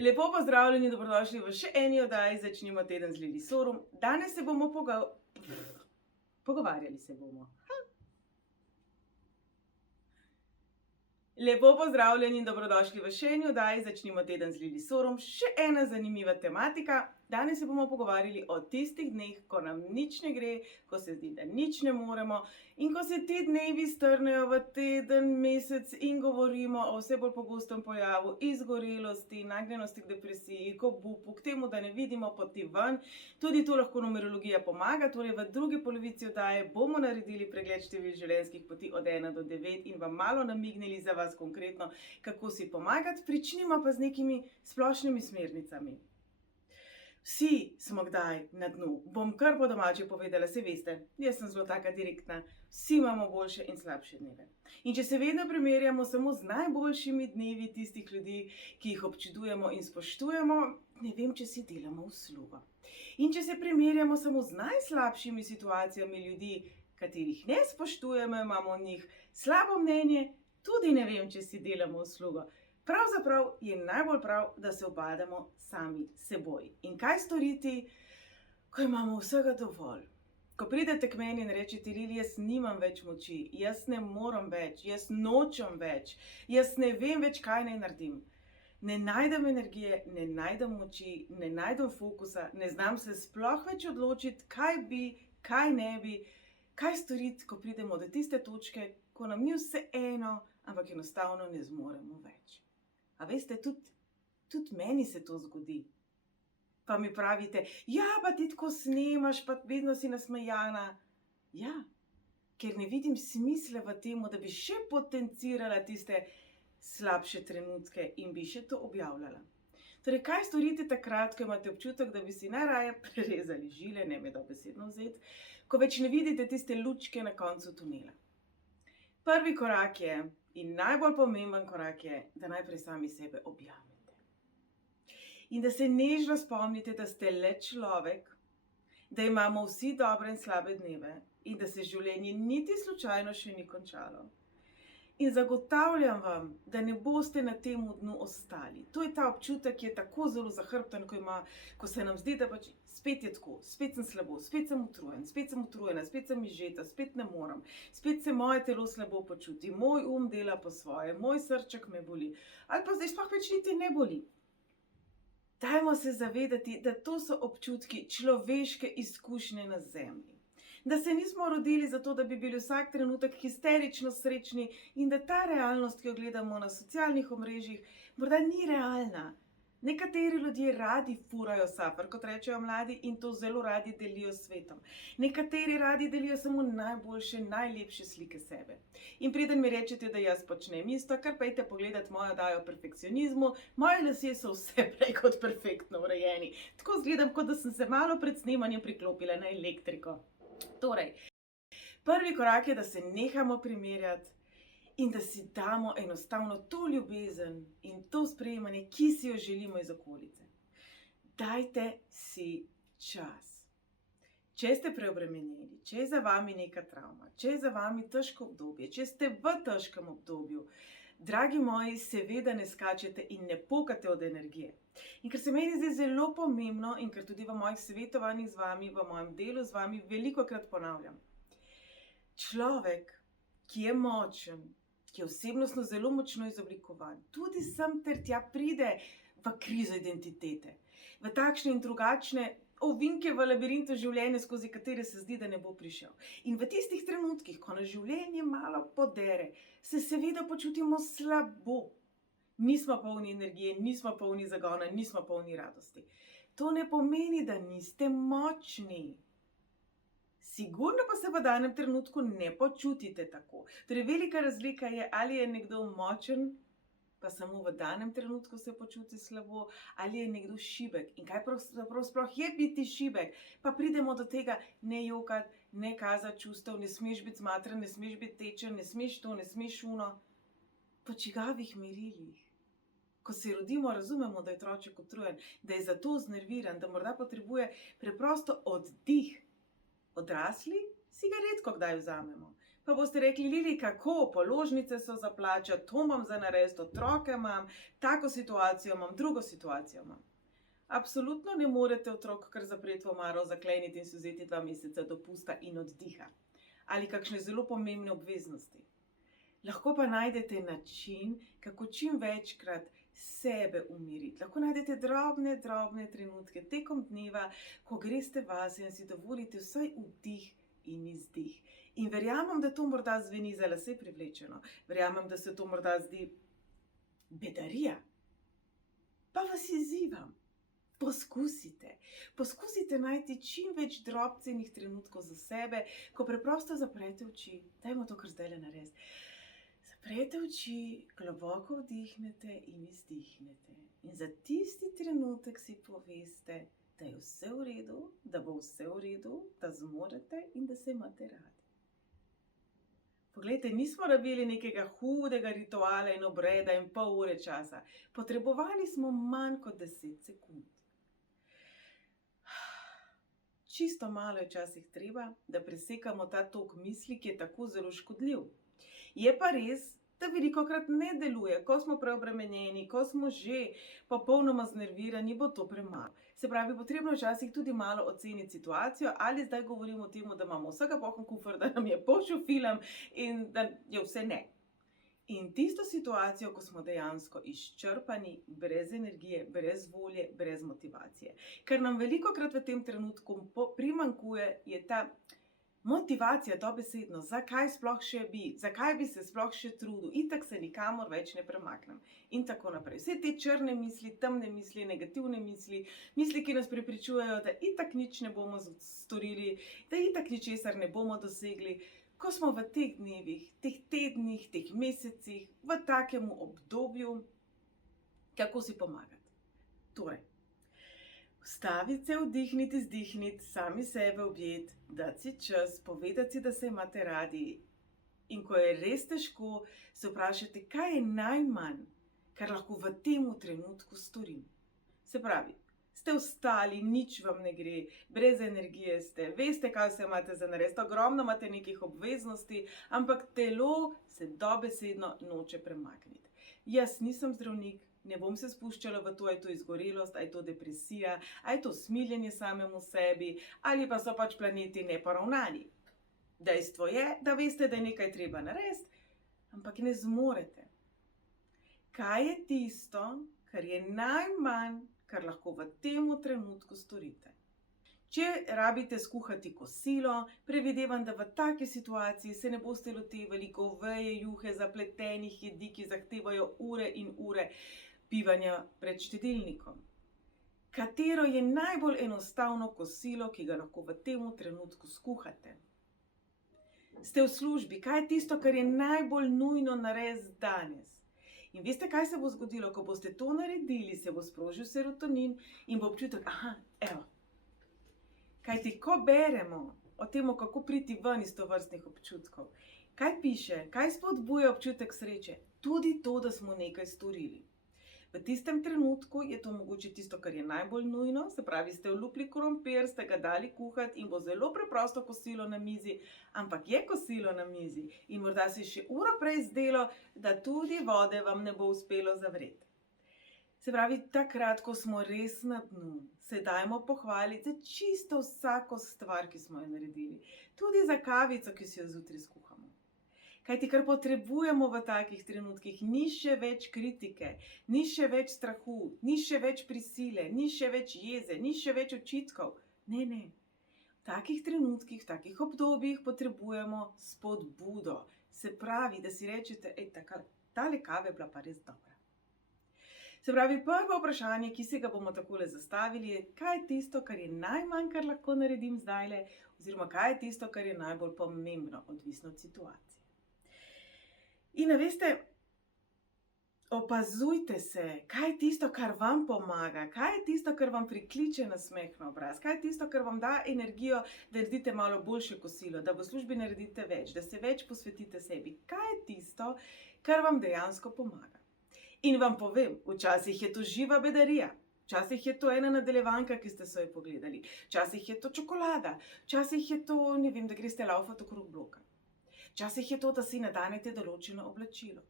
Lepo pozdravljeni, dobrodošli v še eni oddaji Začnimo teden z Lili Sorum. Danes se bomo pogovarjali se bomo. Lepo pozdravljeni in dobrodošli v še eni oddaji Začnimo teden z Lili Sorum. Še ena zanimiva tematika. Danes se bomo pogovarjali o tistih dneh, ko nam nič ne gre, ko se zdi, da nič ne moremo in ko se ti dnevi strnejo v teden, mesec in govorimo o vse bolj pogostem pojavu izgorelosti, nagnjenosti k depresiji, k obupu, k temu, da ne vidimo poti ven. Tudi tu lahko numerologija pomaga, torej v drugi polovici oddaje bomo naredili pregled števil življenjskih poti od 1 do 9 in vam malo namignili za vas konkretno, kako si pomagati. Pričnimo pa z nekimi splošnimi smernicami. Vsi smo kdaj na dnu. Bom kar po domače povedala, se veste, jaz sem zelo taka direktna. Vsi imamo boljše in slabše dneve. In če se vedno primerjamo samo z najboljšimi dnevi tistih ljudi, ki jih občudujemo in spoštujemo, ne vem, če si delamo uslugo. In če se primerjamo samo z najslabšimi situacijami ljudi, katerih ne spoštujemo, imamo o njih slabo mnenje, tudi ne vem, če si delamo uslugo. Pravzaprav je najbolj prav, da se ubadamo sami seboj. In kaj storiti, ko imamo vsega dovolj? Ko pridete k meni in rečete, Lili, jaz nimam več moči, jaz ne morem več, jaz nočem več, jaz ne vem več, kaj naj naredim. Ne najdem energije, ne najdem moči, ne najdem fokusa, ne znam se sploh več odločiti, kaj bi, kaj ne bi, kaj storiti, ko pridemo do tiste točke, ko nam ni vseeno, ampak enostavno ne zmoremo več. A veste, tudi meni se to zgodi. Pa mi pravite, ja, pa ti tako snemaš, pa vedno si nasmejana. Ja, ker ne vidim smisla v tem, da bi še potencirala tiste slabše trenutke in bi še to objavljala. Torej, kaj storite takrat, ko imate občutek, da bi si najraje prerezali žile, ne me dobesedno vzeti, ko več ne vidite tiste lučke na koncu tunela? Prvi korak je, in najbolj pomemben korak je, da najprej sami sebe objamete. In da se nežno spomnite, da ste le človek, da imamo vsi dobre in slabe dneve in da se življenje niti slučajno še ni končalo. In zagotavljam vam, da ne boste na tem dnu ostali. To je ta občutek, ki je tako zelo zahrbten, ko se nam zdi, da pač spet je tako, spet sem slabo, spet sem utrujen, spet sem utrujena, spet sem izžeta, spet ne morem, spet se moje telo slabo počuti, moj dela po svoje, moj srček me boli, ali pa zdaj sploh več niti ne boli. Dajmo se zavedati, da to so občutki človeške izkušnje na zemlji. Da se nismo rodili zato, da bi bili vsak trenutek histerično srečni in da ta realnost, ki jo gledamo na socialnih omrežjih, morda ni realna. Nekateri ljudje radi furajo saper, kot rečejo mladi, in to zelo radi delijo s svetom. Nekateri radi delijo samo najboljše, najlepše slike sebe. In preden mi rečete, da jaz počnem isto, kar pojdite pogledati mojo oddajo o perfekcionizmu, moji lasje so vse prej kot perfektno urejeni. Tako izgledam, kot da sem se malo pred snemanjem priklopila na elektriko. Torej, prvi korak je, da se nehamo primerjati in da si damo enostavno to ljubezen in to sprejemanje, ki si jo želimo iz okolice. Dajte si čas. Če ste preobremenjeni, če je za vami neka travma, če je za vami težko obdobje, če ste v težkem obdobju, dragi moji, seveda ne skačete in ne pokate od energije. In ker se meni zdi zelo pomembno in ker tudi v mojih svetovanjih z vami, v mojem delu z vami velikokrat ponavljam. Človek, ki je močen, ki je osebnostno zelo močno izoblikovan, tudi sem ter tja pride v krizo identitete, v takšne in drugačne ovinke v labirintu življenja, skozi katere se zdi, da ne bo prišel. In v tistih trenutkih, ko nas življenje malo podere, se seveda počutimo slabo. Nismo polni energije, nismo polni zagona, nismo polni radosti. To ne pomeni, da niste močni. Sigurno pa se v danem trenutku ne počutite tako. Torej, velika razlika je, ali je nekdo močen, pa samo v danem trenutku se počuti slabo, ali je nekdo šibek. In kaj pravzaprav sploh je biti šibek? Pa pridemo do tega, ne jokati, ne kazati čustev, ne smeš biti zmatran, ne smeš biti tečen, ne smeš to, ne smeš uno. Po čigavih merilih? Ko se rodimo, razumemo, da je otroček utrujen, da je zato znerviran, da morda potrebuje preprosto oddih. Odrasli si ga redko kdaj vzamemo. Pa boste rekli, Lili, kako, položnice so za plačati, to imam za narediti, otroke imam, tako situacijo imam, drugo situacijo imam. Absolutno ne morete otrok kar zapreti v omaro, zakleniti in si vzeti 2 meseca dopusta in oddiha. Ali kakšne zelo pomembne obveznosti. Lahko pa najdete način, kako čim večkrat sebe umiriti. Lahko najdete drobne trenutke tekom dneva, ko greste vase in si dovolite vsaj vdih in izdih. In verjamem, da to morda zveni za lase privlečeno. Verjamem, da se to morda zdi bedarija. Pa vas izzivam. Poskusite. Poskusite najti čim več drobcenih trenutkov za sebe, ko preprosto zaprete oči. Dajmo to kar zdajle narediti. Zaprete oči, globoko vdihnete in izdihnete. In za tisti trenutek si poveste, da je vse v redu, da bo vse v redu, da zmorete in da se imate radi. Poglejte, nismo rabili nekega hudega rituala in obreda in pol ure časa. Potrebovali smo manj kot 10 sekund. Čisto malo je včasih treba, da presekamo ta tok misli, ki je tako zelo škodljiv. Je pa res, da velikokrat ne deluje, ko smo preobremenjeni, ko smo že popolnoma znervirani, bo to premalo. Se pravi, potrebno je včasih tudi malo oceniti situacijo, ali zdaj govorimo o tem, da imamo vsega poln kufer, da nam je pošel film in da je vse ne. In tisto situacijo, ko smo dejansko izčrpani, brez energije, brez volje, brez motivacije. Ker nam velikokrat v tem trenutku primanjkuje, je ta motivacija dobesedno, zakaj sploh še bi, zakaj bi se sploh še trudil, itak se nikamor več ne premaknem in tako naprej. Vse te črne misli, temne misli, negativne misli, misli, ki nas prepričujejo, da itak nič ne bomo storili, da itak ničesar ne bomo dosegli. Ko smo v teh dnevih, teh tednih, teh mesecih, v takem obdobju, kako si pomagati? Torej, vstaviti se, vdihniti, izdihniti, sami sebe objeti, dati si čas, povedati si, da se imate radi. In ko je res težko, se vprašate, kaj je najmanj, kar lahko v tem trenutku storim. Se pravi, ste vstali, nič vam ne gre, brez energije ste, veste, kaj vse imate za narediti, ogromno imate nekih obveznosti, ampak telo se dobesedno noče premakniti. Jaz nisem zdravnik, ne bom se spuščala v to, a je to izgorelost, a je to depresija, a je to smiljenje samemu sebi, ali pa so pač planeti neporavnani. Dejstvo je, da veste, da je nekaj treba narediti, ampak ne zmorete. Kaj je tisto, kar je najmanj, kar lahko v tem trenutku storite? Če rabite skuhati kosilo, predvidevam, da v taki situaciji se ne boste lotevali goveje juhe, zapletenih jedi, ki zahtevajo ure in ure bivanja pred štedilnikom. Katero je najbolj enostavno kosilo, ki ga lahko v tem trenutku skuhate? Ste v službi, kaj je tisto, kar je najbolj nujno narediti danes? In veste, kaj se bo zgodilo, ko boste to naredili, se bo sprožil serotonin in bo občutek, evo. Kajti, ko beremo o tem, kako priti ven iz tovrstnih občutkov, kaj piše, kaj spodbuja občutek sreče? Tudi to, da smo nekaj storili. V tistem trenutku je to mogoče tisto, kar je najbolj nujno, se pravi, ste olupili krompir, ste ga dali kuhati in bo zelo preprosto kosilo na mizi, ampak je kosilo na mizi in morda se še uro prej zdelo, da tudi vode vam ne bo uspelo zavreti. Se pravi, takrat, ko smo res na dnu, se dajmo pohvaliti za čisto vsako stvar, ki smo jo naredili. Tudi za kavico, ki si jo zjutraj skuhamo. Kajti, kar potrebujemo v takih trenutkih, ni še več kritike, ni še več strahu, ni še več prisile, ni še več jeze, ni še več očitkov. Ne. V takih trenutkih, v takih obdobjih potrebujemo spodbudo. Se pravi, da si rečete, tale kava je bila pa res dobra. Se pravi, prvo vprašanje, ki se ga bomo takole zastavili, je, kaj je tisto, kar je najmanj, kar lahko naredim zdajle, oziroma kaj je tisto, kar je najbolj pomembno, odvisno od situacije. In veste, opazujte se, kaj je tisto, kar vam pomaga, kaj je tisto, kar vam prikliče nasmeh na obraz, kaj je tisto, kar vam da energijo, da naredite malo boljše kosilo, da v službi naredite več, da se več posvetite sebi. Kaj je tisto, kar vam dejansko pomaga? In vam povem, včasih je to živa bedarija, včasih je to ena nadaljevanka, ki ste se jo pogledali, včasih je to čokolada, včasih je to, da greste laufat okrog bloka. Včasih je to, da si nadenete določeno oblačilo.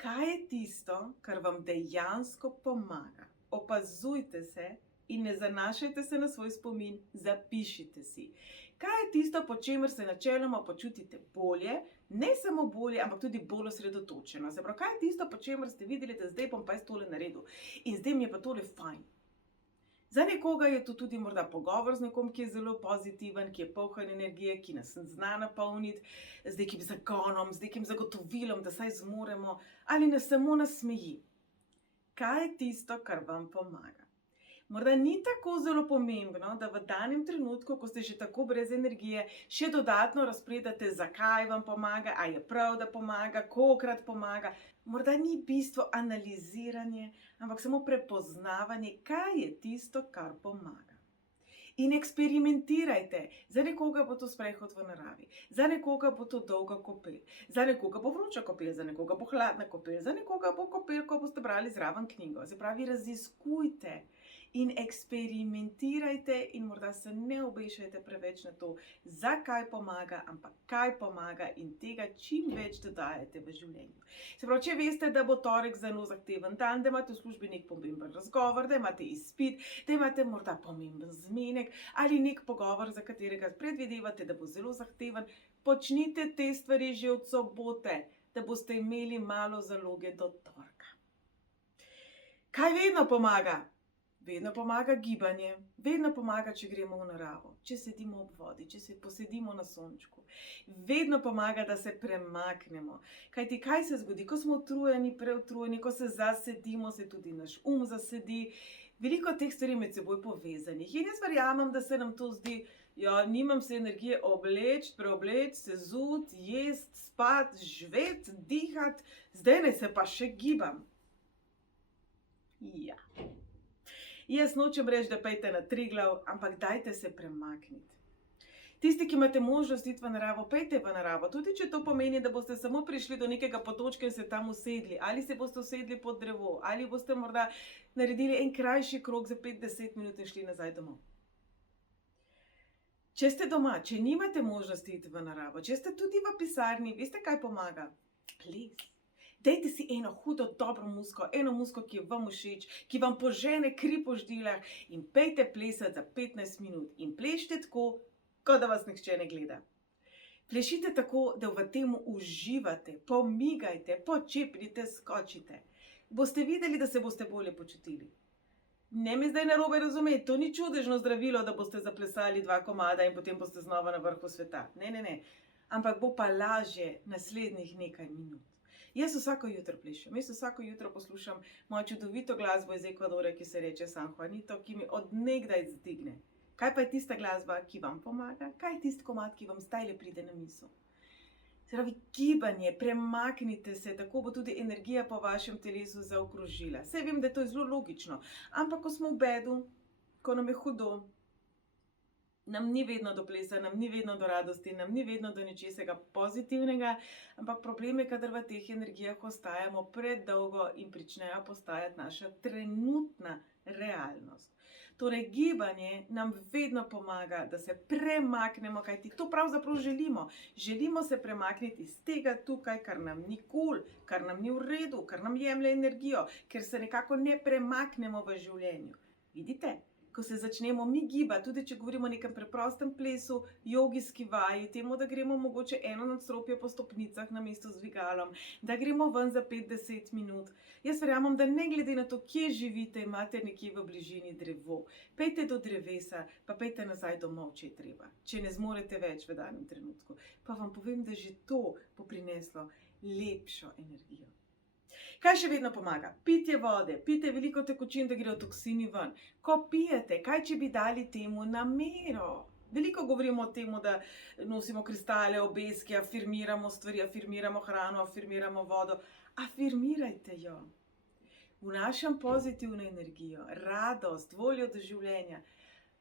Kaj je tisto, kar vam dejansko pomaga? Opazujte se in ne zanašajte se na svoj spomin, zapišite si. Kaj je tisto, po čemer se načeloma počutite bolje, ne samo bolje, ampak tudi bolj osredotočeno? Se pravi, kaj je tisto, po čemer ste videli, da zdaj bom pa jaz tole naredil in zdaj mi je pa tole fajn. Za nekoga je to tudi morda pogovor z nekom, ki je zelo pozitiven, ki je poln energije, ki nas zna napolniti z nekim zagonom, z nekim zagotovilom, da saj zmoremo, ali nas samo nasmeji. Kaj je tisto, kar vam pomaga? Morda ni tako zelo pomembno, da v danem trenutku, ko ste že tako brez energije, še dodatno razpredate, zakaj vam pomaga, a je prav, da pomaga, kolikrat pomaga. Morda ni bistvo analiziranje, ampak samo prepoznavanje, kaj je tisto, kar pomaga. In eksperimentirajte. Za nekoga bo to sprehod v naravi, za nekoga bo to dolga kopel, za nekoga bo vroča kopel, za nekoga bo hladna kopel, za nekoga bo kopel, ko boste brali zraven knjigo. Se pravi, raziskujte in eksperimentirajte in morda se ne obešajte preveč na to, zakaj pomaga, ampak kaj pomaga in tega čim več dodajate v življenju. Se pravi, če veste, da bo torek zelo zahteven dan, da imate v službi nek pomemben razgovor, da imate izpit, da imate morda pomemben zmenek ali nek pogovor, za katerega predvidevate, da bo zelo zahteven, počnite te stvari že od sobote, da boste imeli malo zaloge do torka. Kaj vedno pomaga? Vedno pomaga gibanje, vedno pomaga, če gremo v naravo, če sedimo ob vodi, če se posedimo na sončku. Vedno pomaga, da se premaknemo. Kajti kaj se zgodi, ko smo utrujeni, preutrujeni, ko se zasedimo, se tudi naš zasedi. Veliko teh stvari med seboj povezanih. In jaz verjamem, da se nam to zdi, ja, nimam se energije obleči, preobleči, se zut, jest, spat, žvet, dihat, zdaj naj se pa še gibam. Ja. Jaz nočem reči, da pejte na Triglav, ampak dajte se premakniti. Tisti, ki imate možnost iti v naravo, pejte v naravo. Tudi če to pomeni, da boste samo prišli do nekega potočka in se tam usedli. Ali se boste usedli pod drevo, ali boste morda naredili en krajši krog za 5-10 minut in šli nazaj domov. Če ste doma, če nimate možnosti iti v naravo, če ste tudi v pisarni, veste, kaj pomaga? Ples. Dajte si eno hudo, dobro muziko, eno muziko, ki je vam všeč, ki vam požene kri po ždilah in pejte plesati za 15 minut in plešite tako, kot da vas nihče ne gleda. Plešite tako, da v tem uživate, pomigajte, počepnite, skočite. Boste videli, da se boste bolje počutili. Ne me zdaj narobe razumeti, to ni čudežno zdravilo, da boste zaplesali 2 komada in potem boste znova na vrhu sveta. Ne. Ampak bo pa lažje naslednjih nekaj minut. Jaz vsako jutro plešem, jaz vsako jutro poslušam mojo čudovito glasbo iz Ekvadorja, ki se reče San Juanito, ki mi od nekdaj zdigne. Kaj pa je tista glasba, ki vam pomaga? Kaj je tisti komad, ki vam zdajle pride na misel? Se pravi, gibanje, premaknite se, tako bo tudi energija po vašem telesu zaokrožila. Saj vem, da je to zelo logično, ampak ko smo v bedu, ko nam je hudo, nam ni vedno do plesa, nam ni vedno do radosti, nam ni vedno do nečesega pozitivnega, ampak problem je, kadar v teh energijah ostajamo predolgo in pričnejo postajati naša trenutna realnost. Torej, gibanje nam vedno pomaga, da se premaknemo, kajti to pravzaprav želimo. Želimo se premakniti iz tega tukaj, kar nam ni kul, kar nam ni v redu, kar nam jemlje energijo, ker se nekako ne premaknemo v življenju. Vidite? Ko se začnemo mi gibati, tudi če govorimo o nekem preprostem plesu, jogijski vaji, temu, da gremo mogoče eno nadstropje po stopnicah namesto z dvigalom, da gremo ven za 5-10 minut. Jaz verjamem, da ne glede na to, kje živite, imate nekje v bližini drevo. Pejte do drevesa, pa pejte nazaj domov, če je treba. Če ne zmorete več v danem trenutku. Pa vam povem, da že to bo prineslo lepšo energijo. Kaj še vedno pomaga? Pitje vode, pijte veliko tekočin, da grejo toksini ven. Ko pijete, kaj če bi dali temu namero? Veliko govorimo o tem, da nosimo kristale, obeski, afirmiramo stvari, afirmiramo hrano, afirmiramo vodo. Afirmirajte jo. Vnašam pozitivno energijo, radost, voljo do življenja.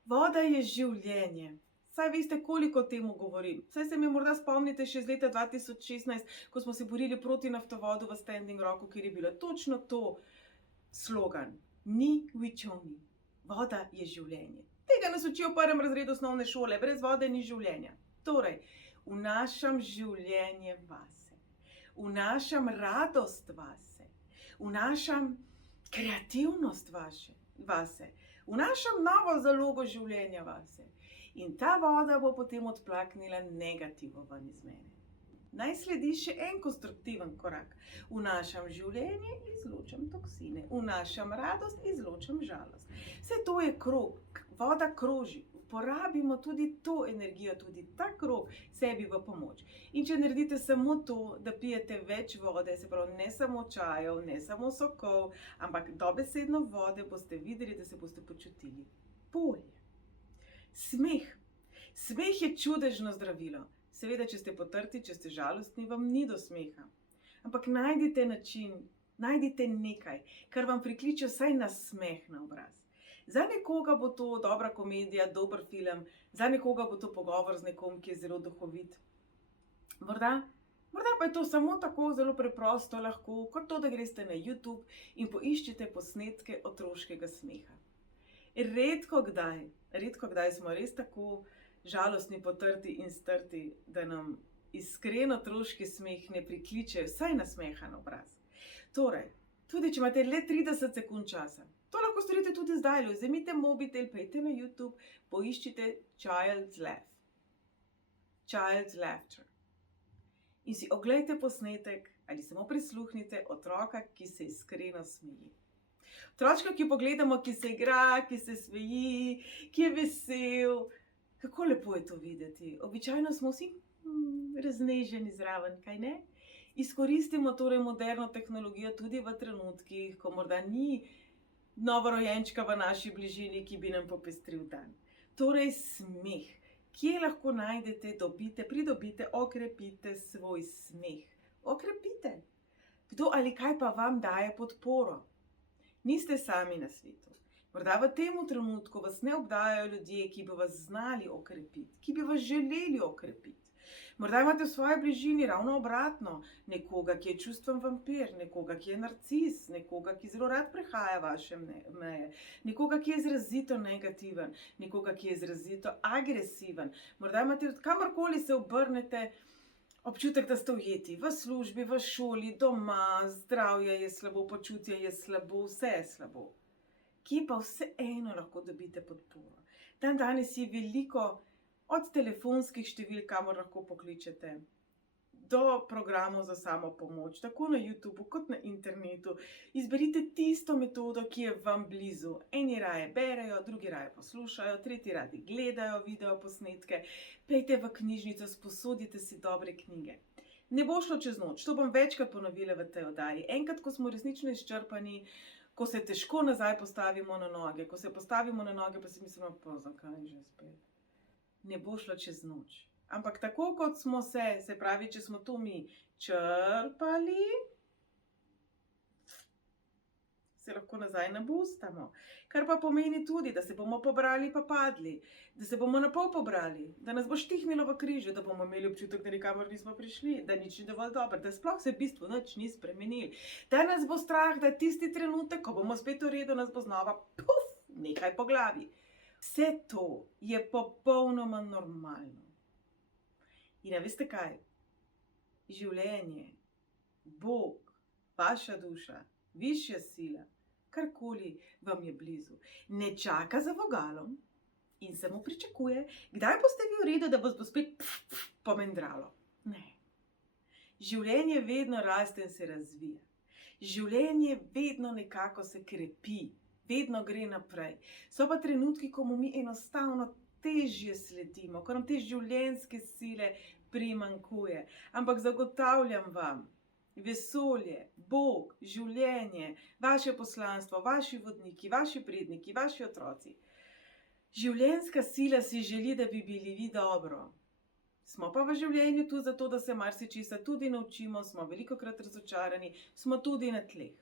Voda je življenje. Saj veste, koliko o temu govorim. Saj se mi morda spomnite še iz leta 2016, ko smo se borili proti naftovodu v Standing Rocku, kjer je bilo točno to slogan. Ni vičoni. Voda je življenje. Tega nas učijo v 1. razredu osnovne šole. Brez vode ni življenja. Torej, vnašam življenje vase, vnašam radost vase, vnašam kreativnost vase, vnašam novo zalogo življenja vase. In ta voda bo potem odplaknila negativo ven iz mene. Naj sledi še en konstruktiven korak. Vnašam življenje, izločam toksine. Vnašam radost, izločam žalost. Vse to je krog, voda kroži. Porabimo tudi to energijo, tudi ta krog sebi v pomoč. In če naredite samo to, da pijete več vode, se pravi ne samo čajev, ne samo sokov, ampak dobesedno vode, boste videli, da se boste počutili bolje. Smeh. Smeh je čudežno zdravilo. Seveda, če ste potrti, če ste žalostni, vam ni do smeha. Ampak najdite način, najdite nekaj, kar vam prikliče vsaj nasmeh na obraz. Za nekoga bo to dobra komedija, dober film, za nekoga bo to pogovor z nekom, ki je zelo duhovit. Morda pa je to samo tako zelo preprosto lahko, kot to, da greste na YouTube in poiščete posnetke otroškega smeha. Redko kdaj smo res tako žalostni, potrti in strti, da nam iskren otroški smeh ne prikliče vsaj nasmeha na obraz. Torej, tudi če imate le 30 sekund časa, to lahko storite tudi zdaj, vzemite mobitel, pojdite na YouTube, poiščite Child's Laugh. Child's Laughter. In si oglejte posnetek ali samo prisluhnite otroka, ki se iskreno smeji. Otročka, ki pogledamo, ki se igra, ki se smeji, ki je vesel. Kako lepo je to videti. Običajno smo vsi razneženi zraven, kaj ne? Izkoristimo torej moderno tehnologijo tudi v trenutkih, ko morda ni novorojenčka v naši bližini, ki bi nam popestril dan. Torej smeh. Kje lahko najdete, pridobite, okrepite svoj smeh? Okrepite. Kdo ali kaj pa vam daje podporo? Niste sami na svetu. Morda v tem trenutku vas ne obdajajo ljudje, ki bi vas znali okrepiti, ki bi vas želeli okrepiti. Morda imate v svoji bližini ravno obratno, nekoga, ki je čustven vampir, nekoga, ki je narcis, nekoga, ki zelo rad prehaja vaše meje, nekoga, ki je izrazito negativen, nekoga, ki je izrazito agresiven. Morda imate, kamorkoli se obrnete, občutek, da ste ujeti v službi, v šoli, doma, zdravje je slabo, počutje je slabo, vse je slabo. Kje pa vseeno lahko dobite podporo? Danes je veliko od telefonskih številk, kamor lahko pokličete, do programov za samopomoč, tako na YouTubu kot na internetu. Izberite tisto metodo, ki je vam blizu. Eni raje berejo, drugi raje poslušajo, tretji radi gledajo video posnetke. Pejte v knjižnico, sposodite si dobre knjige. Ne bo šlo čez noč, to bom večkrat ponovila v tej oddaji. Enkrat, ko smo resnično izčrpani, ko se težko nazaj postavimo na noge, ko se postavimo na noge, pa si mislimo, pa zakaj že spet? Ne bo šlo čez noč. Ampak tako kot smo se pravi, če smo to mi črpali, se lahko nazaj nabustamo. Kar pa pomeni tudi, da se bomo pobrali pa padli, da se bomo na pol pobrali, da nas bo štihnilo v križu, da bomo imeli občutek, da nikamor nismo prišli, da nič ni dovolj dobro, da sploh se v bistvu nič ni spremenili. Da nas bo strah, da tisti trenutek, ko bomo spet v redu, nas bo znova nekaj po glavi. Vse to je popolnoma normalno. In veste kaj? Življenje, Bog, vaša duša, višja sila, karkoli vam je blizu, ne čaka za vogalom in samo pričakuje, kdaj boste vi v redu, da vas bo spet pomendralo. Ne. Življenje vedno raste in se razvija. Življenje vedno nekako se krepi, vedno gre naprej. So pa trenutki, ko mu mi enostavno težje sledimo, ko nam te življenjske sile primanjkuje. Ampak zagotavljam vam, vesolje, Bog, življenje, vaše poslanstvo, vaši vodniki, vaši predniki, vaši otroci. Življenjska sila si želi, da bi bili vi dobro. Smo pa v življenju tu zato, da se marsičesa tudi naučimo, smo velikokrat razočarani, smo tudi na tleh.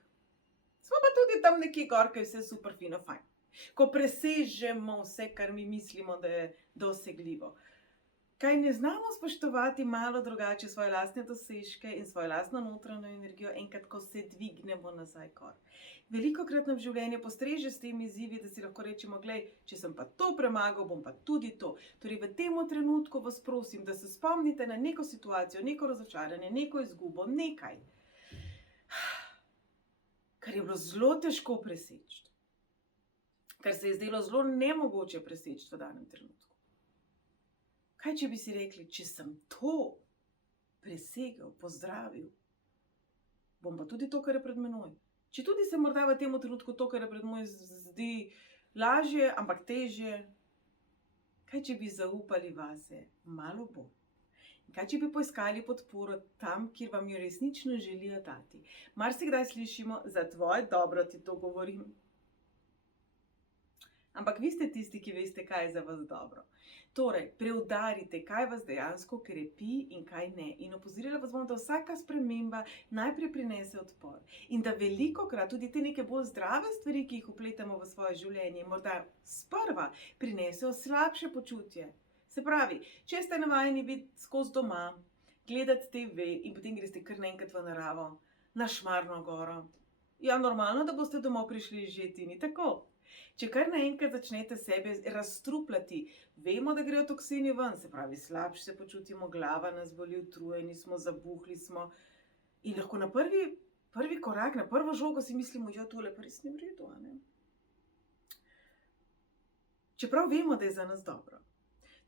Smo pa tudi tam nekje gor, ki je vse super fino fajn. Ko presežemo vse, kar mi mislimo, da je dosegljivo. Kaj ne znamo spoštovati malo drugače svoje lastne dosežke in svojo lastno notranjo energijo, enkrat, ko se dvignemo nazaj gor. Velikokrat nam življenje postreže s temi izzivi, da si lahko rečemo, glej, če sem pa to premagal, bom pa tudi to. Torej v tem trenutku vas prosim, da se spomnite na neko situacijo, neko razočaranje, neko izgubo, nekaj, kar je bilo zelo težko preseči, kar se je zdelo zelo nemogoče preseči v danem trenutku. Kaj, če bi si rekli, če sem to presegel, pozdravil, bom pa tudi to, kar je pred menoj. Če tudi se morda v tem trenutku to, kar je pred menoj, zdi lažje, ampak težje. Kaj, če bi zaupali vase malo bolj? Kaj, če bi poiskali podporo tam, kjer vam jo resnično želijo dati? Marsikdaj slišimo, za tvoje dobro ti to govorim. Ampak vi ste tisti, ki veste, kaj je za vas dobro. Torej, preudarite, kaj vas dejansko krepi in kaj ne. In opozorila vas bom, da vsaka sprememba najprej prinese odpor. In da velikokrat tudi te neke bolj zdrave stvari, ki jih vpletamo v svoje življenje, morda sprva prinesejo slabše počutje. Se pravi, če ste navajeni biti skozi doma, gledati TV in potem greste kar naenkrat v naravo, na Šmarno goro. Ja, normalno, da boste domov prišli žeti, ni tako? Če kar naenkrat začnete sebe razstrupljati, vemo, da grejo toksini ven, se pravi, slabše se počutimo, glava nas boli, utrujeni smo, zabuhli smo. In lahko na prvi korak, na prvo žogo si mislimo, jo, tole pa res ni v redu, a ne? Čeprav vemo, da je za nas dobro.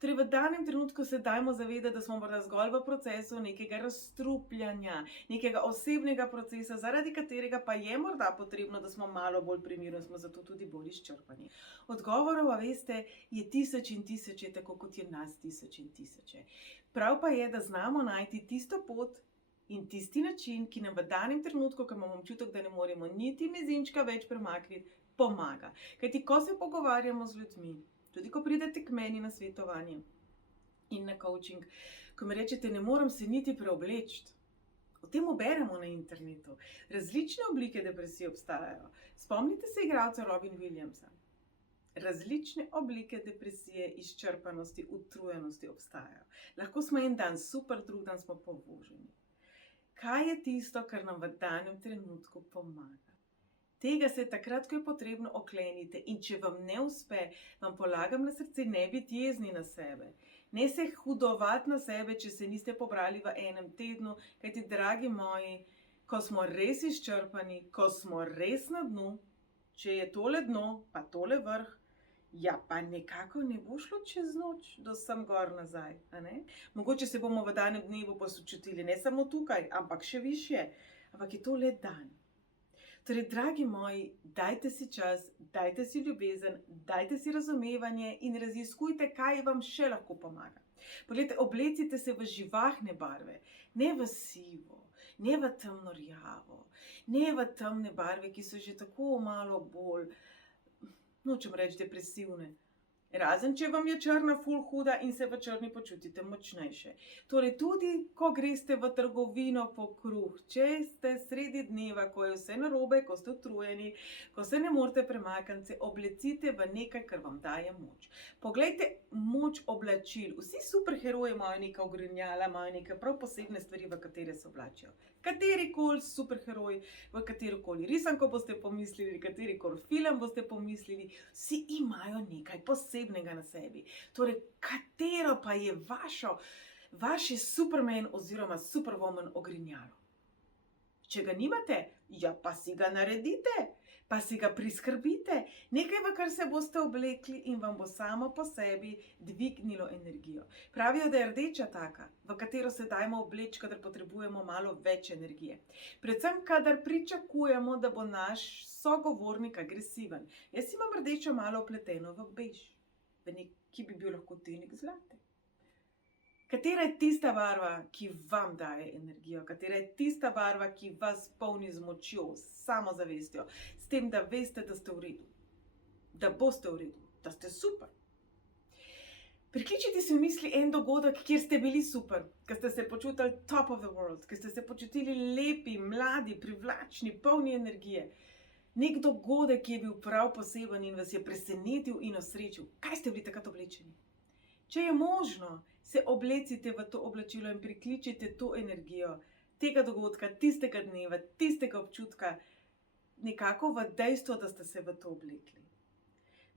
Torej, v danem trenutku se dajmo zavedati, da smo morda zgolj v procesu nekega razstrupljanja, nekega osebnega procesa, zaradi katerega pa je morda potrebno, da smo malo bolj primirni, smo zato tudi bolj izčrpani. Odgovorov, a veste, je tisoč in tisoče, tako kot je nas tisoč in tisoče. Prav pa je, da znamo najti tisto pot in tisti način, ki nam v danem trenutku, ko imamo občutek, da ne moremo niti mezinčka več premakniti, pomaga. Kajti, ko se pogovarjamo z ljudmi, tudi ko pridete k meni na svetovanje in na coaching, ko mi rečete, ne morem se niti preobleči. O tem beremo na internetu. Različne oblike depresije obstajajo. Spomnite se igralca Robin Williamsa. Različne oblike depresije, izčrpanosti, utrujenosti obstajajo. Lahko smo en dan super, drug dan smo povoženi. Kaj je tisto, kar nam v danem trenutku pomaga? Tega se takrat, ko je potrebno, oklenite, in če vam ne uspe, vam polagam na srce, ne biti jezni na sebe. Ne se hudovati na sebe, če se niste pobrali v enem tednu, kajti, dragi moji, ko smo res izčrpani, ko smo res na dnu, če je tole dno, pa tole vrh, ja, pa nekako ne bo šlo čez noč do sem gor nazaj, a ne? Mogoče se bomo v danem dnevu počutili ne samo tukaj, ampak še višje, ampak je to le dan. Torej, dragi moji, dajte si čas, dajte si ljubezen, dajte si razumevanje in raziskujte, kaj vam še lahko pomaga. Poglejte, oblecite se v živahne barve, ne v sivo, ne v temno rjavo, ne v temne barve, ki so že tako malo bolj, nočem reči depresivne. Razen, če vam je črna ful huda in se v črni počutite močnejše. Torej, tudi, ko greste v trgovino po kruh, če ste sredi dneva, ko je vse narobe, ko ste utrujeni, ko se ne morete premakniti, se oblecite v nekaj, kar vam daje moč. Poglejte moč oblačil. Vsi superheroji imajo neka ogrinjala, imajo neke prav posebne stvari, v katere se oblačijo. Katerikoli superheroj, v katerokoli risanko boste pomislili, katerikoli film boste pomislili, vsi imajo nekaj posebnega na sebi. Torej, katero pa je vaše Superman oziroma Superwoman ogrinjalo? Če ga nimate, ja, pa si ga naredite, pa si ga priskrbite, nekaj, v kar se boste oblekli in vam bo samo po sebi dvignilo energijo. Pravijo, da je rdeča taka, v katero se dajmo obleči, kadar potrebujemo malo več energije. Predvsem, kadar pričakujemo, da bo naš sogovornik agresiven. Jaz imam rdečo malo opleteno v bež, ki bi bil lahko odtenek zlate. Katera je tista barva, ki vam daje energijo? Katera je tista barva, ki vas polni z močjo, s samozavestjo, s tem, da veste, da ste v redu, da boste v redu, da ste super? Prikličite si v misli en dogodek, kjer ste bili super, ker ste se počutili top of the world, ker ste se počutili lepi, mladi, privlačni, polni energije. Nek dogodek, ki je bil prav poseben in vas je presenetil in osrečil. Kaj ste bili takrat oblečeni? Če je možno, se oblecite v to oblačilo in prikličite to energijo tega dogodka, tistega dneva, tistega občutka, nekako v dejstvo, da ste se v to oblekli.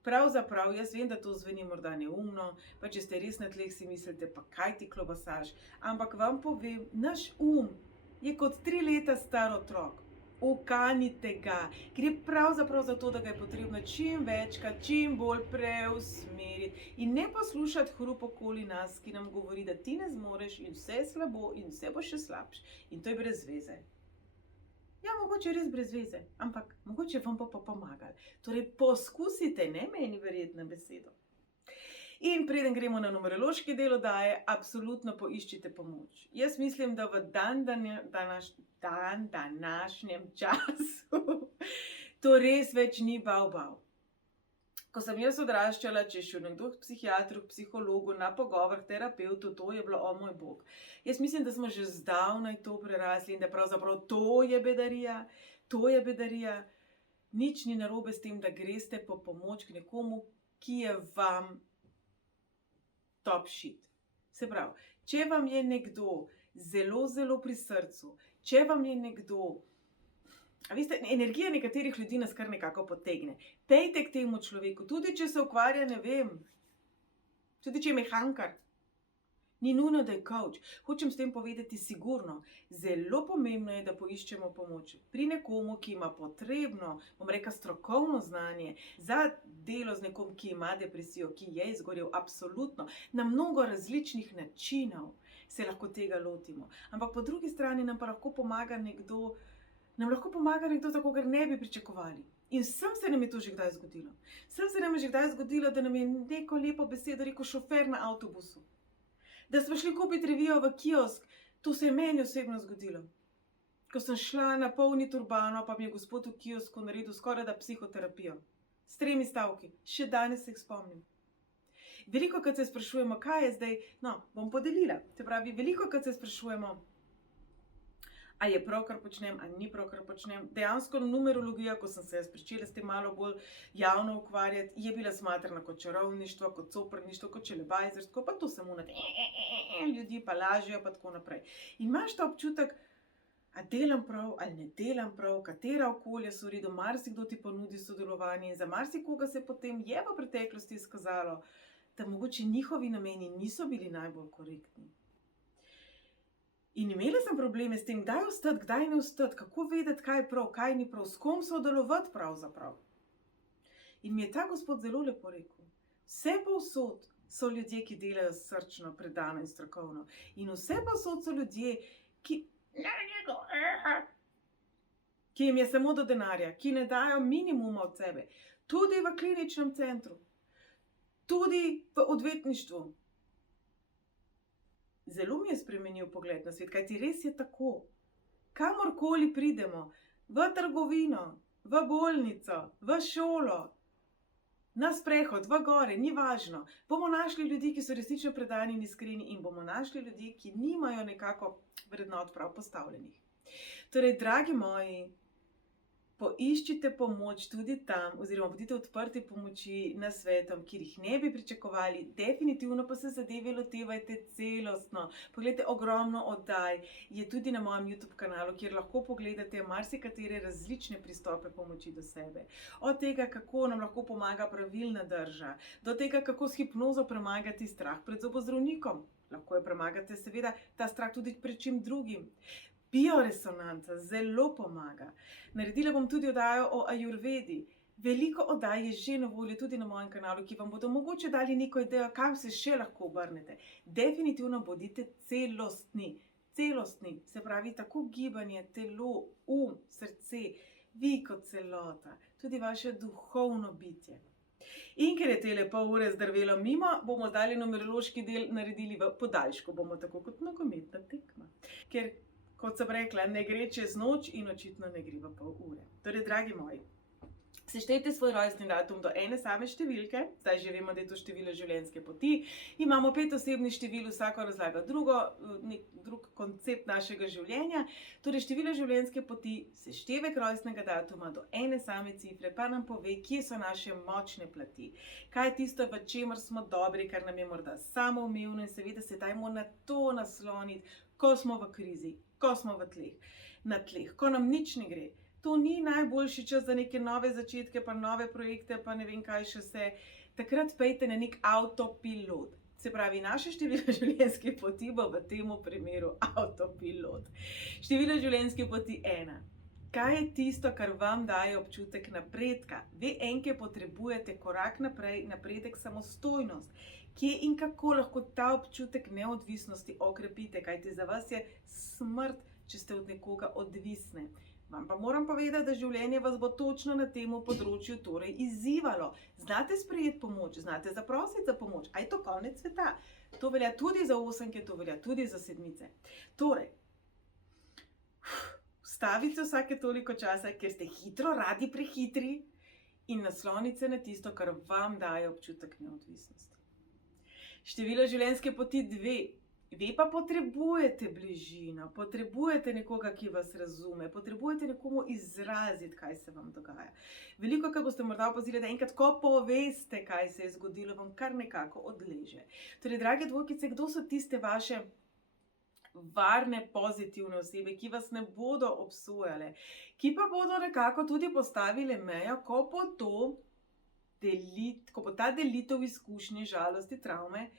Pravzaprav, jaz vem, da to zveni morda neumno, pa če ste res na tleh, si mislite, pa kaj ti klobasaš, ampak vam povem, naš je kot 3 leta star otrok. Ukanite ga. Gre pravzaprav za to, da ga je potrebno čim večkrat, čim bolj preusmeriti in ne poslušati hrup okoli nas, ki nam govori, da ti ne zmoreš in vse je slabo in vse bo še slabše in to je brez veze. Ja, mogoče res brez veze, ampak mogoče vam bo pa pomagali. Torej, poskusite, ne meni verjeti na besedo. In preden gremo na numerološki del oddaje, absolutno poiščite pomoč. Jaz mislim, da v današnjem času to res več ni bav. Ko sem jaz odraščala, če je šel nekdo k psihiatru, k psihologu, na pogovor, terapevtu, to je bilo, o moj bog. Jaz mislim, da smo že zdavnaj to prerasli in da pravzaprav to je bedarija. Nič ni narobe s tem, da greste po pomoč k nekomu, ki je vam top shit. Se pravi, če vam je nekdo zelo, zelo pri srcu, če vam je nekdo, a veste, energija nekaterih ljudi nas kar nekako potegne. Pejte k temu človeku, tudi če se ukvarja, ne vem, tudi če je mehankar. Ni nujno, da je coach. Hočem s tem povedati sigurno. Zelo pomembno je, da poiščemo pomoč pri nekomu, ki ima potrebno, bom rekla, strokovno znanje za delo z nekom, ki ima depresijo, ki je izgorel, absolutno. Na mnogo različnih načinov se lahko tega lotimo. Ampak po drugi strani nam pa lahko pomaga nekdo, tako, ker ne bi pričakovali. In vsem se nam je to že kdaj zgodilo. Vsem se nam je že kdaj zgodilo, da nam je neko lepo besedo rekel šofer na avtobusu. Da smo šli kupiti revijo v kiosk, to se je meni osebno zgodilo. Ko sem šla napolniti urbano, pa mi je gospod v kiosku naredil skoraj da psihoterapijo. S 3 stavki, še danes se jih spomnim. Velikokrat se sprašujemo, kaj je zdaj, bom podelila. Se pravi, velikokrat se sprašujemo, a je prav, kar počnem, a ni prav, kar počnem. Dejansko numerologija, ko sem se jaz pričela s tem malo bolj javno ukvarjati, je bila smatrana kot čarovništvo, kot coprništvo, kot čelebajzerstvo, pa to samo na ljudi pa lažejo, pa tako naprej. In imaš ta občutek, a delam prav ali ne delam prav, katera okolja so v redu, marsikdo ti ponudi sodelovanje in za marsikoga se potem je v preteklosti izkazalo, da mogoče njihovi nameni niso bili najbolj korektni. In imela sem probleme s tem, kdaj vstati, kdaj ne vstati, kako vedeti, kaj je prav, kaj ni prav, s kom sodelovati pravzaprav. In mi je ta gospod zelo lepo rekel, vse povsod so ljudje, ki delajo srčno, predano in strokovno. In vse povsod so ljudje, ki jim je samo do denarja, ki ne dajo minimuma od sebe. Tudi v kliničnem centru, tudi v odvetništvu. Zelo mi je spremenil pogled na svet, kajti res je tako. Kamorkoli pridemo, v trgovino, v bolnico, v šolo, na sprehod, v gore, ni važno, bomo našli ljudi, ki so resnično predani in iskreni in bomo našli ljudi, ki nimajo nekako vrednot prav postavljenih. Torej, dragi moji, poiščite pomoč tudi tam, oziroma bodite odprti pomoči na svetom, kjer jih ne bi pričakovali, definitivno pa se zadeve lotevajte celostno. Poglejte, ogromno oddaj je tudi na mojem YouTube kanalu, kjer lahko pogledate marsikatere različne pristope pomoči do sebe. Od tega, kako nam lahko pomaga pravilna drža, do tega, kako s hipnozo premagati strah pred zobozdravnikom. Lahko jo premagate seveda ta strah tudi pred čim drugim. Bioresonanca zelo pomaga. Naredila bom tudi oddajo o ajurvedi. Veliko oddaj je že na voljo tudi na mojem kanalu, ki vam bodo mogoče dali neko idejo, kam se še lahko obrnete. Definitivno bodite celostni. Se pravi, tako gibanje, telo, srce, vi kot celota, tudi vaše duhovno bitje. In ker je tele pol ure zdrvelo mimo, bomo zdaj numerološki del naredili v podaljšku. Bomo tako kot nogometna tekma. Ker, kot sem rekla, ne gre čez noč in očitno ne gre v pol ure. Torej, dragi moji, Seštejte svoj rojstni datum do ene same številke, zdaj že vemo, da je to število življenjske poti. Imamo 5 osebnih števil, vsako razlaga nek drug koncept našega življenja. Torej, število življenjske poti, seštevek rojstnega datuma do ene same cifre, pa nam pove, kje so naše močne plati. Kaj je tisto, v čemer smo dobri, kar nam je morda samoumevno, in seveda se dajmo na to nasloniti, ko smo v krizi, ko smo na tleh, ko nam nič ne gre. To ni najboljši čas za neke nove začetke, pa nove projekte, pa ne vem kaj še vse. Takrat pejte na nek avtopilot. Se pravi, naše število življenjske poti bo v tem primeru avtopilot. Število življenjske poti 1. Kaj je tisto, kar vam daje občutek napredka? Vi enke potrebujete korak naprej, napredek, samostojnost. Kje in kako lahko ta občutek neodvisnosti okrepite? Kajti za vas je smrt, če ste od nekoga odvisne. Vam pa moram povedati, da življenje vas bo točno na tem področju torej izzivalo. Znate sprejeti pomoč, znate zaprositi za pomoč. A je to konec sveta? To velja tudi za 8-ke, to velja tudi za 7-ice. Torej, ustavite vsake toliko časa, ker ste hitro radi prehitri, in naslonite se na tisto, kar vam daje občutek neodvisnosti. Število življenjske poti 2. Vi pa potrebujete bližino, potrebujete nekoga, ki vas razume, potrebujete nekomu izraziti, kaj se vam dogaja. Veliko, kar boste morda opazili, da enkrat, ko poveste, kaj se je zgodilo, vam kar nekako odleže. Torej, drage dvojkice, kdo so tiste vaše varne, pozitivne osebe, ki vas ne bodo obsojale, ki pa bodo nekako tudi postavile mejo, ko bo ta delitev izkušnje, žalosti, travme,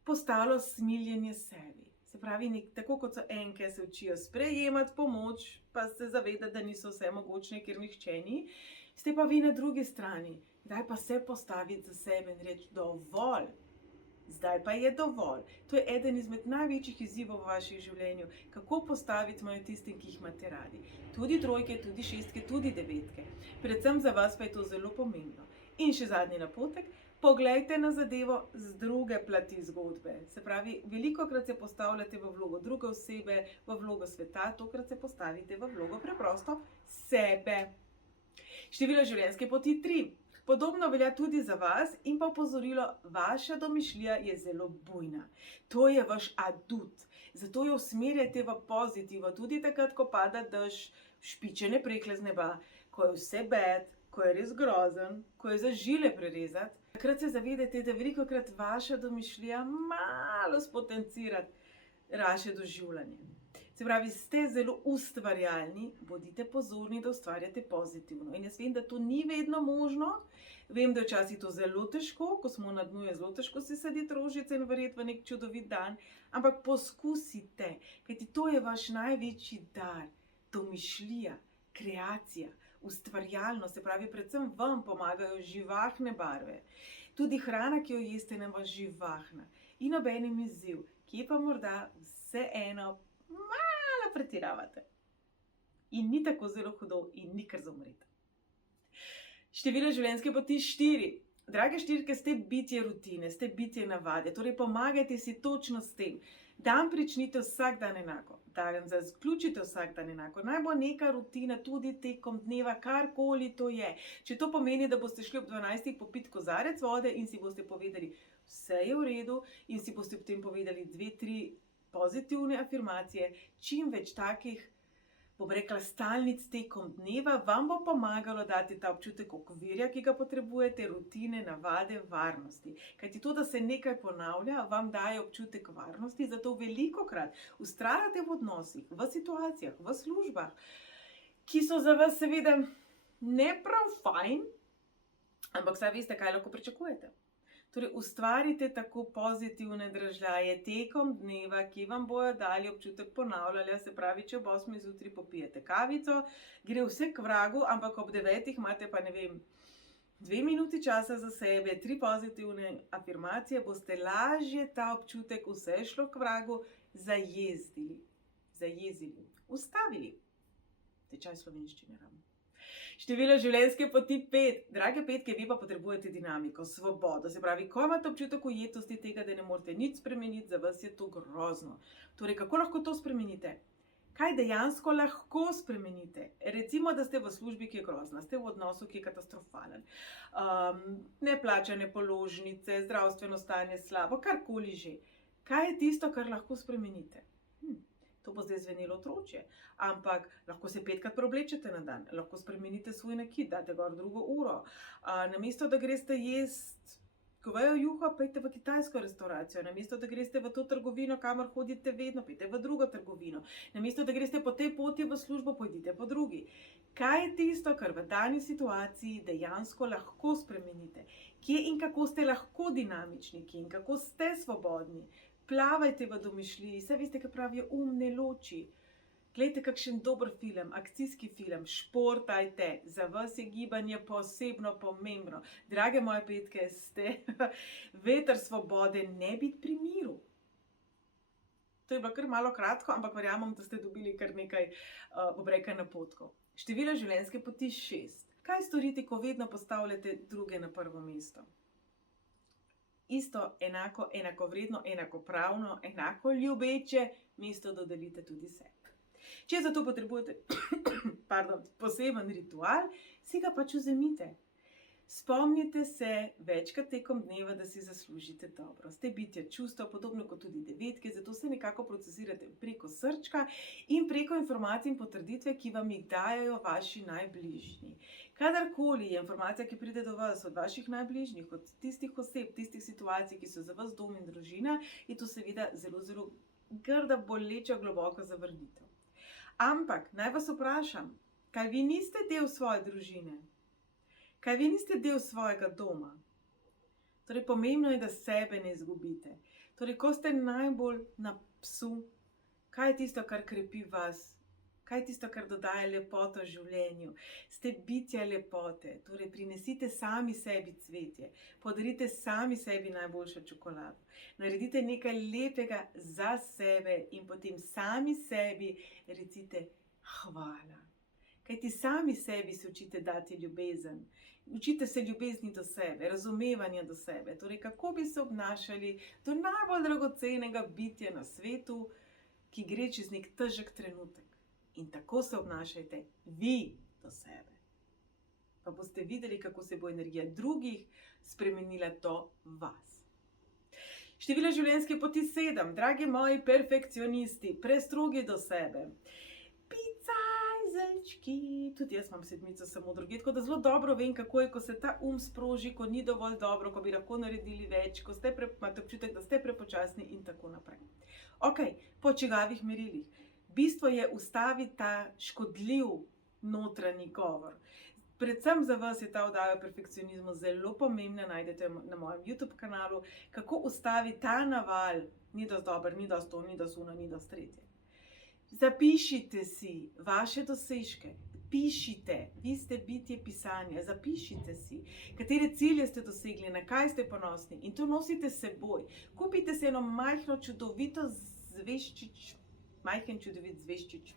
postalo smiljenje sebi. Se pravi, tako kot so enke se učijo sprejemati pomoč, pa se zavedati, da niso vse mogočne, ker nihče ni, ste pa vi na drugi strani. Kdaj pa se postaviti za sebe in reči dovolj. Zdaj pa je dovolj. To je eden izmed največjih izzivov v vaših življenju. Kako postaviti mejo tistim, ki jih imate radi. Tudi 3-ke, tudi 6-ke, tudi 9-ke. Predvsem za vas pa je to zelo pomembno. In še zadnji napotek. Poglejte na zadevo z druge plati zgodbe. Se pravi, velikokrat se postavljate v vlogo druge osebe, v vlogo sveta, tokrat se postavite v vlogo preprosto sebe. Število življenjske poti 3. Podobno velja tudi za vas in pa opozorilo, vaša domišljija je zelo bujna. To je vaš adut. Zato jo usmerjate v pozitivo, tudi takrat, ko pada dež, špiče ne prekle z neba, ko je vse bed, ko je res grozen, ko je za žile prerezati. Takrat se zavedate, da velikokrat vaša domišljija malo spotencira vaše doživljanje. Se pravi, ste zelo ustvarjalni, bodite pozorni, da ustvarjate pozitivno. In jaz vem, da to ni vedno možno, vem, da je včasih to zelo težko, ko smo na dnu, je zelo težko si saditi rožice in verjeti v nek čudovit dan, ampak poskusite, kajti to je vaš največji dar, domišljija, kreacija. Ustvarjalno, se pravi, predvsem vam pomagajo živahne barve. Tudi hrana, ki jo jeste, nam vas živahna. In obenem izziv, kje pa morda vseeno malo pretiravate. In ni tako zelo hudo in ni kar za umreti. Število življenjske poti 4. Drage 4-ke, ste bitje rutine, ste bitje navade, torej pomagajte si točno s tem. Dan pričnite vsak dan enako, dan zaključite vsak dan enako. Naj bo neka rutina tudi tekom dneva, karkoli to je. Če to pomeni, da boste šli ob 12 popiti kozarec vode in si boste povedali, vse je v redu, in si boste potem povedali 2-3 pozitivne afirmacije, čim več takih, bom rekla, stalnic tekom dneva, vam bo pomagalo dati ta občutek okvirja, ki ga potrebujete, rutine, navade, varnosti. Kajti to, da se nekaj ponavlja, vam daje občutek varnosti, zato velikokrat vztrajate v odnosih, v situacijah, v službah, ki so za vas seveda ne prav fajn, ampak saj veste, kaj lahko pričakujete. Torej, ustvarite tako pozitivne dražljaje tekom dneva, ki vam bojo dali občutek ponavljanja, se pravi, če ob 8 zjutraj popijete kavico, gre vse k vragu, ampak ob 9 imate pa, ne vem, 2 minuti časa za sebe, 3 pozitivne afirmacije, boste lažje ta občutek vse šlo k vragu zajezili, ustavili. Tečaj slovenščine ravno. Število življenjske poti 5. Drage 5-ke, vi pa potrebujete dinamiko, svobodo. Se pravi, ko imate občutek ujetosti tega, da ne morete nič spremeniti, za vas je to grozno. Torej, kako lahko to spremenite? kaj dejansko lahko spremenite. Recimo, da ste v službi, ki je grozna, ste v odnosu, ki je katastrofalen, neplačane položnice, zdravstveno stanje slabo, karkoli že. Kaj je tisto, kar lahko spremenite? To bo zdaj zvenelo otročje, ampak lahko se 5-krat preoblečete na dan, lahko spremenite svoj nakit, date gor drugo uro. Namesto, da greste jesti govejo juho, pojdite v kitajsko restauracijo. Namesto, da greste v to trgovino, kamor hodite vedno, pojdite v drugo trgovino. Namesto, da greste po tej poti v službo, pojdite po drugi. Kaj je tisto, kar v dani situaciji dejansko lahko spremenite? Kje in kako ste lahko dinamični, kje in kako ste svobodni? Plavajte v domišljiji, saj veste, kaj pravijo, ne loči. Glejte kakšen dober film, akcijski film, športajte, za vas je gibanje posebno pomembno. Drage moje petke, ste veter svobode, ne biti pri miru. To je bilo kar malo kratko, ampak verjamem, da ste dobili kar nekaj napotkov. Število življenjske poti 6. Kaj storiti, ko vedno postavljate druge na prvo mesto? Isto, enako, enakovredno, enakopravno, enako ljubeče mesto dodelite tudi sebi. Če za to potrebujete poseben ritual, si ga pač vzemite. Spomnite se večkrat tekom dneva, da si zaslužite dobro. Ste bitja čustev, podobno kot tudi devetke, zato se nekako procesirate preko srčka in preko informacij in potrditve, ki vam jih dajajo vaši najbližji. Kadarkoli je informacija, ki pride do vas od vaših najbližjih, od tistih oseb, tistih situacij, ki so za vas dom in družina, je to seveda zelo, zelo grda, boleča, globoko zavrnitev. Ampak naj vas vprašam, kaj vi niste del svoje družine? Kaj vi niste del svojega doma? Torej, pomembno je, da sebe ne izgubite. Torej, ko ste najbolj na psu, kaj je tisto, kar krepi vas? Kaj je tisto, kar dodaja lepoto življenju? Ste bitja lepote. Torej, prinesite sami sebi cvetje. Podarite sami sebi najboljšo čokolado. Naredite nekaj lepega za sebe in potem sami sebi recite hvala. Kajti sami sebi se učite dati ljubezen. Učite se ljubezni do sebe, razumevanja do sebe. Torej, kako bi se obnašali do najbolj dragocenega bitja na svetu, ki gre čez nek težek trenutek. In tako se obnašajte vi do sebe. Pa boste videli, kako se bo energija drugih spremenila do vas. Število življenjske poti 7. Dragi moji perfekcionisti, prestrogi do sebe. Zelčki, tudi jaz imam 7, samo druge, tako da zelo dobro vem, kako je, ko se ta sproži, ko ni dovolj dobro, ko bi lahko naredili več, ko imate občutek, da ste prepočasni in tako naprej. Ok, po čigavih merilih. Bistvo je ustaviti ta škodljiv notranji govor. Predvsem za vas je ta oddaja o perfekcionizmu zelo pomembna, najdete na mojem YouTube kanalu, kako ustaviti ta naval, ni dosti dober, ni dosti to, ni dosti ono, ni dosti tretje. Zapišite si vaše dosežke, pišite, vi ste bitje pisanja, zapišite si, katere cilje ste dosegli, na kaj ste ponosni in to nosite s seboj. Kupite si eno majhno čudovito zveščič, majhen čudovit zveščič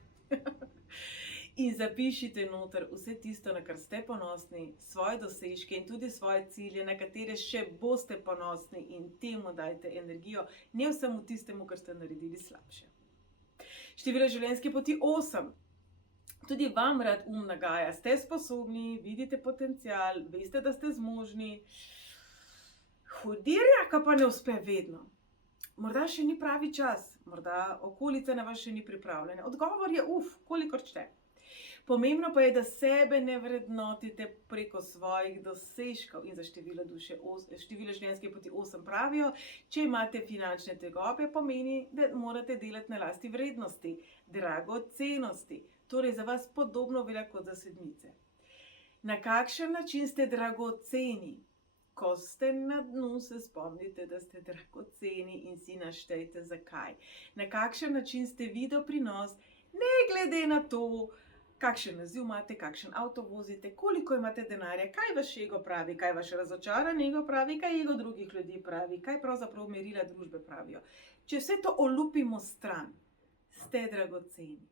in zapišite noter vse tisto, na kar ste ponosni, svoje dosežke in tudi svoje cilje, na katere še boste ponosni in temu dajte energijo, ne vsemu tistemu, kar ste naredili slabše. Število življenjske poti 8. Tudi vam rad nagaja, ste sposobni, vidite potencial, veste, da ste zmožni. Hudirjaka pa ne uspe vedno. Morda še ni pravi čas, morda okolica na vas še ni pripravljena. Odgovor je kolikor šte. Pomembno pa je, da sebe ne vrednotite preko svojih dosežkov in za število življenjske poti 8 pravijo, če imate finančne tegobe, pomeni, da morate delati na lasti vrednosti, dragocenosti. Torej za vas podobno velja kot za 7. Na kakšen način ste dragoceni? Ko ste na dnu, se spomnite, da ste dragoceni in si naštejte zakaj. Na kakšen način ste doprinos, ne glede na to, kakšen naziv imate, kakšen avto vozite, koliko imate denarja, kaj vaš ego pravi, kaj vaš razočaran ego pravi, kaj ego drugih ljudi pravi, kaj pravzaprav merila družbe pravijo. Če vse to olupimo stran, ste dragoceni.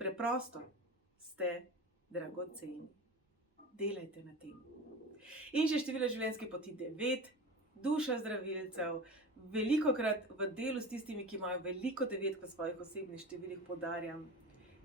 Preprosto ste dragoceni. Delajte na tem. In še število življenjske poti 9. duša zdravilcev, velikokrat v delu s tistimi, ki imajo veliko devetk v svojih osebnih številih, poudarjam,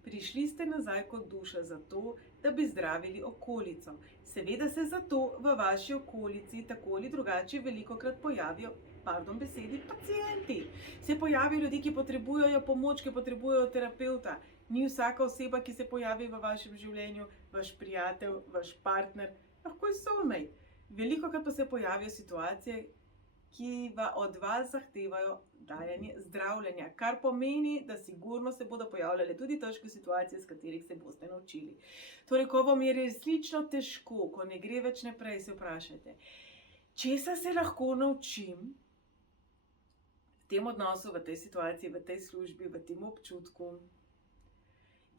prišli ste nazaj kot duša zato, da bi zdravili okolico. Seveda se zato v vaši okolici tako ali drugače velikokrat pojavijo, pardon besedi, pacienti. Se pojavijo ljudje, ki potrebujejo pomoč, ki potrebujejo terapeuta. Ni vsaka oseba, ki se pojavi v vašem življenju, vaš prijatelj, vaš partner, lahko je soulmate. Velikokrat pa se pojavijo situacije, ki od vas zahtevajo dajanje zdravljenja, kar pomeni, da sigurno se bodo pojavljale tudi težke situacije, s katerih se boste naučili. Torej, ko vam je resnično težko, ko ne gre več naprej, se vprašajte, česa se lahko naučim v tem odnosu, v tej situaciji, v tej službi, v tem občutku,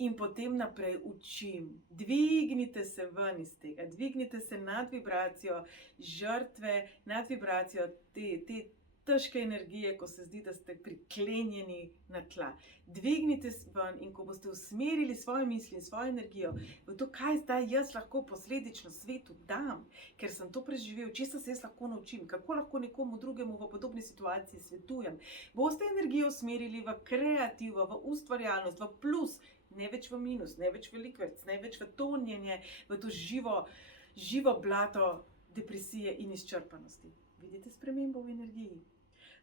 in potem naprej učim. Dvignite se ven iz tega, dvignite se nad vibracijo žrtve, nad vibracijo te težke energije, ko se zdi, da ste priklenjeni na tla. Dvignite se ven in ko boste usmerili svoje misli in svojo energijo v to, kaj zdaj jaz lahko posledično svetu dam, ker sem to preživel, česa se jaz lahko naučim, kako lahko nekomu drugemu v podobni situaciji svetujem, boste energijo usmerili v kreativo, v ustvarjalnost, v plus, ne več v minus, ne več v likvrc, ne več v tonjenje, v to živo blato depresije in izčrpanosti. Vidite spremembo v energiji?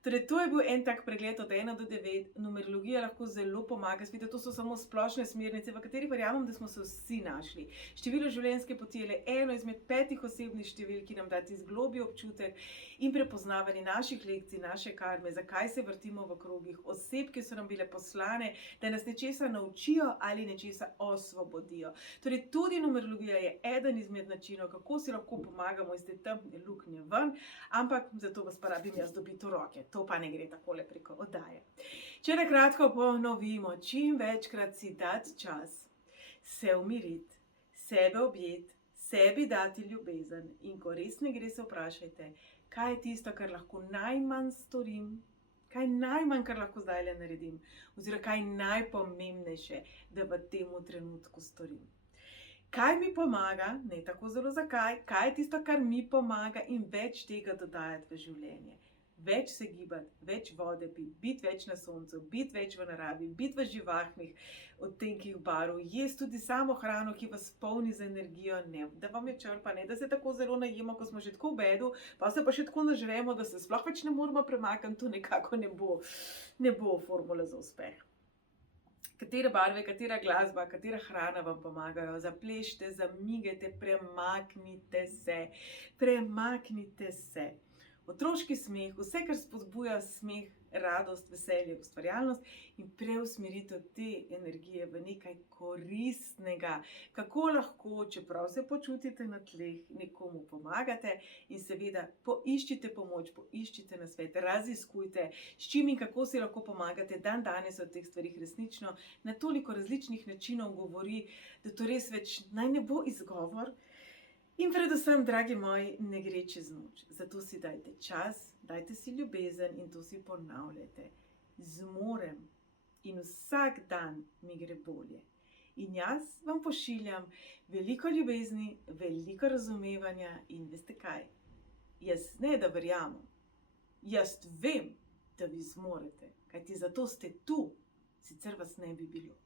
Torej, to je bil en tak pregled od 1 do 9. Numerologija lahko zelo pomaga. Spet, to so samo splošne smernice, v katerih verjamem, da smo se vsi našli. Število življenjske poti je le eno izmed 5 osebnih števil, ki nam da tisti globlji občutek in prepoznavanje naših lekcij, naše karme, zakaj se vrtimo v krogih, oseb, ki so nam bile poslane, da nas nečesa naučijo ali nečesa osvobodijo. Torej, tudi numerologija je eden izmed načinov, kako si lahko pomagamo iz te temne luknje ven, ampak zato vas pa rabim jaz dobiti v roke. To pa ne gre takole preko oddaje. Če na kratko ponovimo, čim večkrat si dati čas, se umiriti, sebe objeti, sebi dati ljubezen in ko res ne gre, se vprašajte, kaj je tisto, kar lahko najmanj storim, kaj je najmanj, kar lahko zdajle naredim, oziroma kaj je najpomembnejše, da v tem trenutku storim. Kaj mi pomaga, ne tako zelo zakaj, kaj je tisto, kar mi pomaga in več tega dodajati v življenje. Več se gibati, več vode piti, biti več na soncu, biti več v naravi, biti v živahnih odtenkih barv, jesti tudi samo hrano, ki vas polni z energijo, ne da vam je črpa, ne da se tako zelo najemo, ko smo že tako v bedu, pa se pa še tako nažremo, da se sploh več ne moramo premakniti, to nekako ne bo formula za uspeh. Katere barve, katera glasba, katera hrana vam pomagajo, zaplešite, zamigajte, premaknite se. Otroški smeh, vse, kar spodbuja smeh, radost, veselje, ustvarjalnost in preusmeritev te energije v nekaj koristnega. Kako lahko, čeprav se počutite na tleh, nekomu pomagate in seveda poiščite pomoč, poiščite nasvet, raziskujte, s čim in kako si lahko pomagate. Dan danes o teh stvarih resnično na toliko različnih načinov govori, da to res več naj ne bo izgovor. In predvsem, dragi moji, ne gre čez noč. Zato si dajte čas, dajte si ljubezen in to si ponavljajte. Zmorem in vsak dan mi gre bolje. In jaz vam pošiljam veliko ljubezni, veliko razumevanja in veste kaj? Jaz ne da verjamem, jaz vem, da vi zmorete, kajti zato ste tu, sicer vas ne bi bilo.